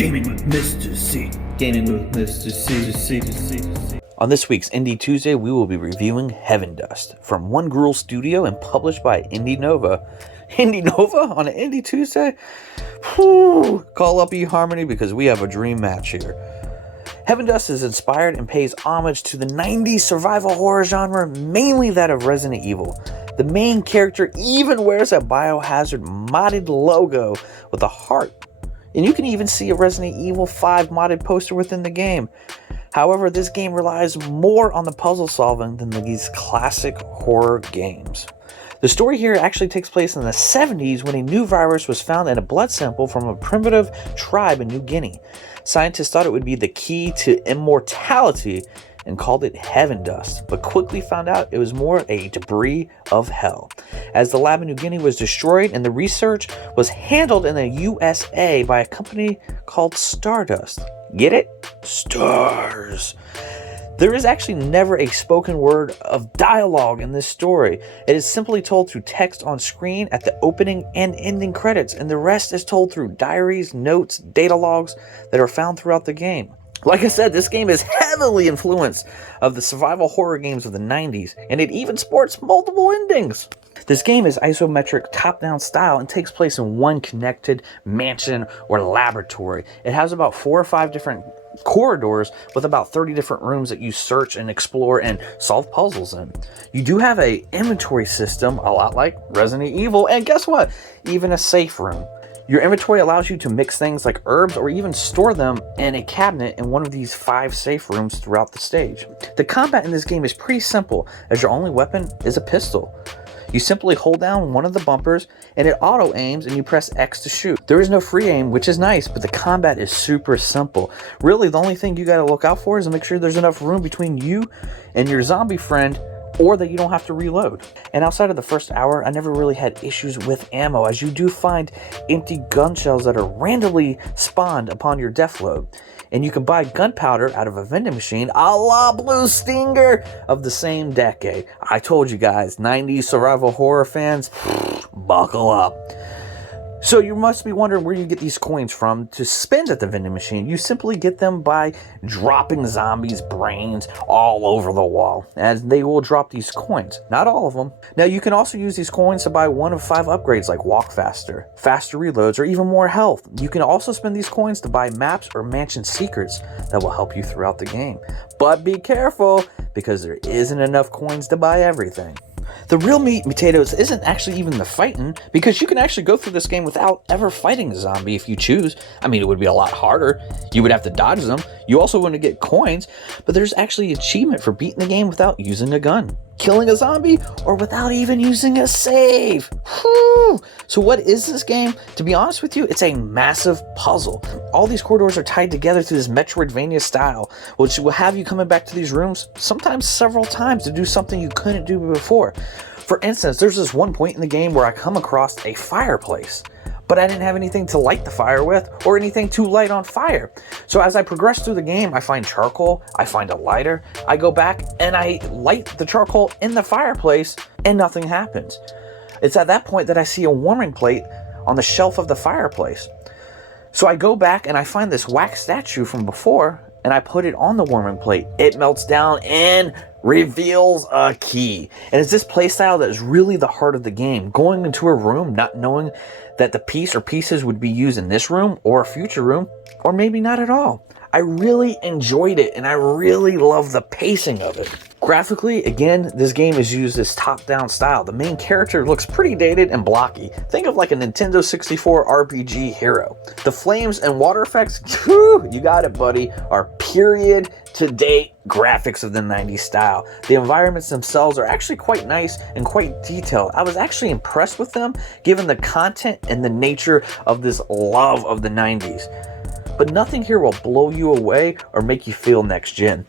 Gaming with Mr. C. Gaming with Mr. C. On this week's Indie Tuesday, we will be reviewing Heaven Dust from One Gruel Studio and published by Indie Nova. Indie Nova on an Indie Tuesday? Whew. Call up eHarmony because we have a dream match here. Heaven Dust is inspired and pays homage to the 90s survival horror genre, mainly that of Resident Evil. The main character even wears a Biohazard modded logo with a heart. And you can even see a Resident Evil 5 modded poster within the game. However, this game relies more on the puzzle solving than these classic horror games. The story here actually takes place in the 70s when a new virus was found in a blood sample from a primitive tribe in New Guinea. Scientists thought it would be the key to immortality and called it Heaven Dust, but quickly found out it was more a debris of hell. As the lab in New Guinea was destroyed and the research was handled in the USA by a company called Stardust. Get it? Stars. There is actually never a spoken word of dialogue in this story. It is simply told through text on screen at the opening and ending credits, and the rest is told through diaries, notes, data logs that are found throughout the game. Like I said, this game is heavily influenced of the survival horror games of the 90s, and it even sports multiple endings. This game is isometric top-down style and takes place in one connected mansion or laboratory. It has about 4 or 5 different corridors with about 30 different rooms that you search and explore and solve puzzles in. You do have an inventory system, a lot like Resident Evil, and guess what? Even a safe room. Your inventory allows you to mix things like herbs or even store them in a cabinet in one of these 5 safe rooms throughout the stage. The combat in this game is pretty simple, as your only weapon is a pistol. You simply hold down one of the bumpers and it auto aims and you press X to shoot. There is no free aim, which is nice, but the combat is super simple. Really, the only thing you gotta look out for is to make sure there's enough room between you and your zombie friend, or that you don't have to reload. And outside of the first hour, I never really had issues with ammo, as you do find empty gun shells that are randomly spawned upon your death load. And you can buy gunpowder out of a vending machine, a la Blue Stinger of the same decade. I told you guys, 90s survival horror fans, buckle up. So you must be wondering where you get these coins from to spend at the vending machine. You simply get them by dropping zombies' brains all over the wall, as they will drop these coins. Not all of them. Now you can also use these coins to buy one of 5 upgrades like walk faster, faster reloads, or even more health. You can also spend these coins to buy maps or mansion secrets that will help you throughout the game. But be careful, because there isn't enough coins to buy everything. The real meat and potatoes isn't actually even the fighting, because you can actually go through this game without ever fighting a zombie if you choose. I mean, it would be a lot harder. You would have to dodge them. You also want to get coins, but there's actually achievement for beating the game without using a gun, killing a zombie, or without even using a save. Whew. So what is this game? To be honest with you, it's a massive puzzle. All these corridors are tied together through this Metroidvania style, which will have you coming back to these rooms sometimes several times to do something you couldn't do before. For instance, there's this one point in the game where I come across a fireplace, but I didn't have anything to light the fire with or anything to light on fire. So as I progress through the game, I find charcoal, I find a lighter, I go back and I light the charcoal in the fireplace and nothing happens. It's at that point that I see a warming plate on the shelf of the fireplace. So I go back and I find this wax statue from before and I put it on the warming plate. It melts down and reveals a key. And it's this playstyle that is really the heart of the game. Going into a room not knowing that the piece or pieces would be used in this room or a future room, or maybe not at all. I really enjoyed it, and I really love the pacing of it. Graphically, again, this game has used this top-down style. The main character looks pretty dated and blocky. Think of like a Nintendo 64 RPG hero. The flames and water effects, whew, you got it, buddy, are period-to-date graphics of the 90s style. The environments themselves are actually quite nice and quite detailed. I was actually impressed with them, given the content and the nature of this love of the 90s. But nothing here will blow you away or make you feel next gen.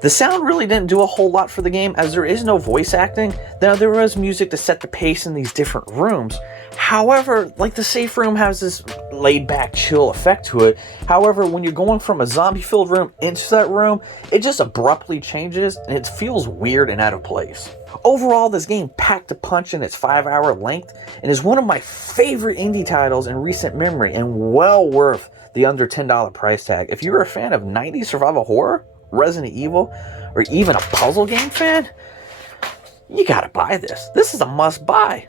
The sound really didn't do a whole lot for the game, as there is no voice acting. Now, there was music to set the pace in these different rooms. However, like the safe room has this laid back chill effect to it. However, when you're going from a zombie filled room into that room, it just abruptly changes and it feels weird and out of place. Overall, this game packed a punch in its 5-hour length and is one of my favorite indie titles in recent memory, and well worth the under $10 price tag. If you're a fan of 90s survival horror, Resident Evil, or even a puzzle game fan, you gotta buy this. This is a must buy.